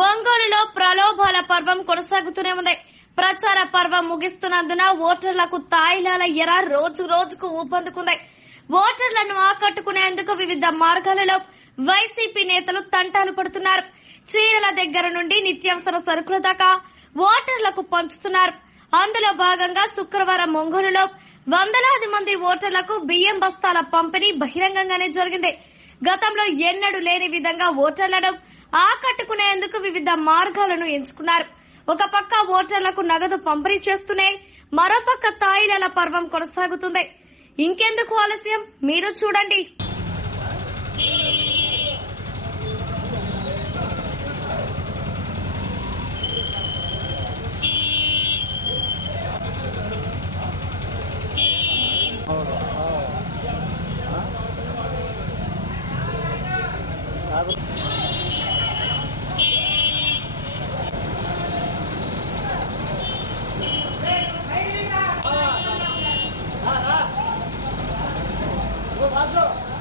ఒంగోలులో ప్రలోభాల పర్వం కొనసాగుతూనే ఉంది. ప్రచార పర్వం ముగిస్తున్నందున ఓటర్లకు తాయిలాల ఎర రోజు రోజుకు ఊపందుకుంది. ఓటర్లను ఆకట్టుకునేందుకు వివిధ మార్గాలలో వైసీపీ నేతలు తంటాలు పడుతున్నారు. చీరల దగ్గర నుండి నిత్యావసర సరుకుల దాకా ఓటర్లకు పంచుతున్నారు. అందులో భాగంగా శుక్రవారం ఒంగోలులో వందలాది మంది ఓటర్లకు బియ్యం బస్తాల పంపిణీ బహిరంగంగానే జరిగింది. గతంలో ఎన్నడూ లేని విధంగా ఓటర్లను ఆకట్టుకునేందుకు వివిధ మార్గాలను ఎంచుకున్నారు. ఒక పక్క ఓటర్లకు నగదు పంపిణీ చేస్తూనే మరోపక్క తాయిలాల పర్వం కొనసాగుతుంది. ఇంకెందుకు ఆలస్యం, మీరు చూడండి. Vaso!